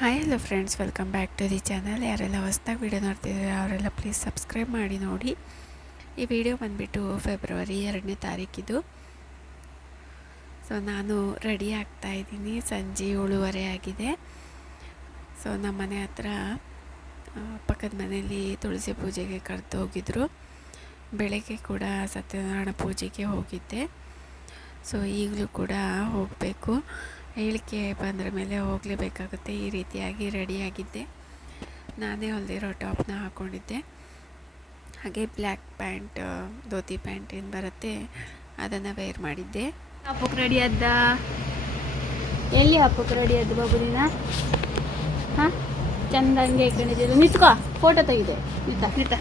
Hi hello friends welcome back to the channel ಯಾರೆಲ್ಲ ಹೊಸ್ದಾಗಿ video ನೋಡ್ತಿದ್ದಾರೆ ಅವರೆಲ್ಲ ಪ್ಲೀಸ್ ಸಬ್ಸ್ಕ್ರೈಬ್ ಮಾಡಿ ನೋಡಿ. ಈ ವಿಡಿಯೋ ಬಂದುಬಿಟ್ಟು ಫೆಬ್ರವರಿ ಎರಡನೇ ತಾರೀಕಿದು. ಸೊ ನಾನು ರೆಡಿ ಆಗ್ತಾ ಇದ್ದೀನಿ. ಸಂಜೆ ಏಳುವರೆ ಆಗಿದೆ. ಸೊ ನಮ್ಮ ಮನೆ ಹತ್ರ ಪಕ್ಕದ ಮನೆಯಲ್ಲಿ ತುಳಸಿ ಪೂಜೆಗೆ ಕರೆದು ಹೋಗಿದ್ರು. ಬೆಳಗ್ಗೆ ಕೂಡ ಸತ್ಯನಾರಾಯಣ ಪೂಜೆಗೆ ಹೋಗಿದ್ದೆ. ಸೊ ಈಗಲೂ ಕೂಡ ಹೋಗಬೇಕು. ಹೇಳಿಕೆ ಬಂದ್ರ ಮೇಲೆ ಹೋಗಲೇಬೇಕಾಗುತ್ತೆ. ಈ ರೀತಿಯಾಗಿ ರೆಡಿಯಾಗಿದ್ದೆ ನಾನೇ ಹೊಲಿದಿರೋ ಟಾಪ್ನ ಹಾಕ್ಕೊಂಡಿದ್ದೆ ಹಾಗೆ ಬ್ಲ್ಯಾಕ್ ಪ್ಯಾಂಟ್ ಧೋತಿ ಪ್ಯಾಂಟ್ ಏನು ಬರುತ್ತೆ ಅದನ್ನು ವೇರ್ ಮಾಡಿದ್ದೆ. ಹಬ್ಬಕ್ಕೆ ರೆಡಿ ಆದ್ದ? ಎಲ್ಲಿ ಹಬ್ಬಕ್ಕೆ ರೆಡಿ ಆದ್ದು ಬಾಬು ನೀನ? ಹಾಂ? ಚಂದಂಗೆ ಇಟ್ಕೊಂಡಿದ್ದೀರ ನಿಂತ್ಕೋ ಫೋಟೋ ತೆಗಿದೆ. ನಿತ್ತ ನಿತ್ತ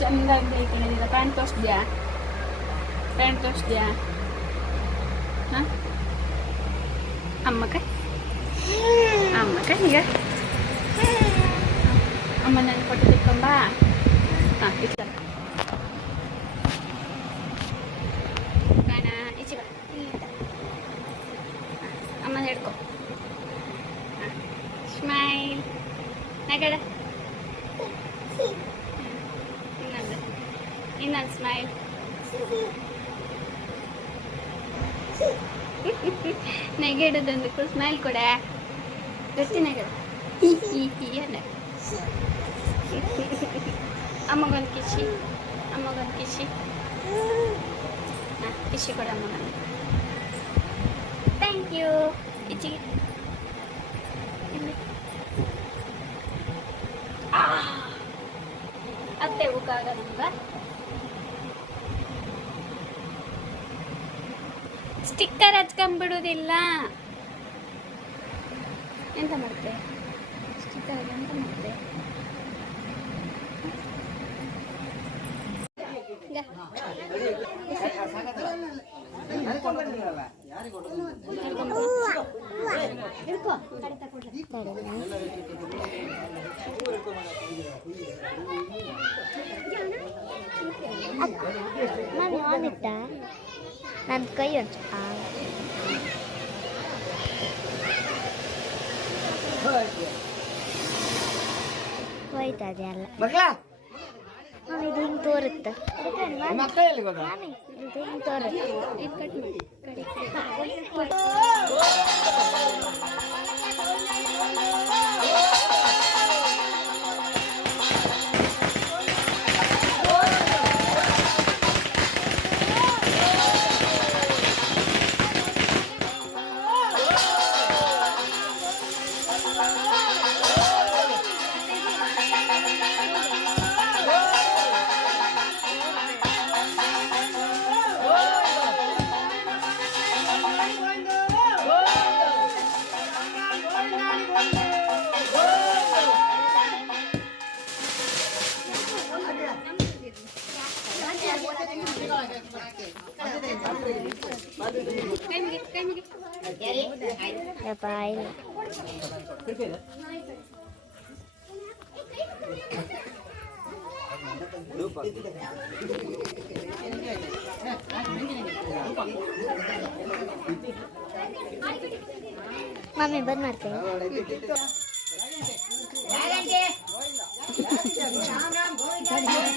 ಚಂದಂಗೆ ಇಟ್ಕೊಂಡಿದ್ದೀರ ಪ್ಯಾಂಟ್ ತೋರಿಸ್ದ್ಯಾ? ಪ್ಯಾಂಟ್ ತೋರಿಸ್ದ್ಯಾ? ಹಾಂ? ಅಮ್ಮಕ್ಕ ಅಮ್ಮಕ್ಕ ಈಗ ಅಮ್ಮ ನನ್ನ ಫೋಟೋ ತೆಕ್ಕೊಂಬಾ ಹಾಂ ಇಟ್ಲ ಕಾಣ ಈಚೆ ಬಾ ಅಮ್ಮ ಹಿಡ್ಕೊ ಸ್ಮೈಲ್ ನಗಡ ಇನ್ನೊಂದು ಇನ್ನೊಂದು ಸ್ಮೈಲ್ ನೆಗೆಡದೊಂದು ಸ್ಮೈಲ್ ಕೊಡ. ಗಟ್ಟಿ ನೆಗಡ. ಅಲ್ಲ ಅಮ್ಮಗೊಂದು ಕಿಶಿ. ಅಮ್ಮಗೊಂದು ಕಿಶಿ. ಹಾಂ ಕಿಶಿ ಕೊಡ ಅಮ್ಮಗೊಂದು ಥ್ಯಾಂಕ್ ಯು ಇಚ್ಚಿಗೆ ಅತ್ತೆ ಹೋಗಾಗ ನಮ್ಗ ಸ್ಟಿಕ್ಕರ್ ಹಚ್ಕೊಂಡ್ಬಿಡುದಿಲ್ಲ. ಎಂತ ಮಾಡ್ತೆ? ಸ್ಟಿಕ್ಕರ್ ಎಂತ ಮಾಡ್ತೆ? ನಾನು ವಾಮಿಟ್ಟ ನನ್ನ ಕೈ ಒಂದು ಹೋಯ್ತದೆ ಅಲ್ಲ ಮಕ್ಕಳ ನಾನು ಇದು ಹಿಂಗೆ ತೋರುತ್ತೆ ಮಕ್ಕಳ ಎಲ್ಲಿ ಗೊತ್ತಾ ನಾನು ಇದು ಹಿಂಗೆ ತೋರುತ್ತೆ ಮಮ್ಮಿ ಬಂದ್ ಮಾಡ್ತೇನೆ ಗೋವಿಂದ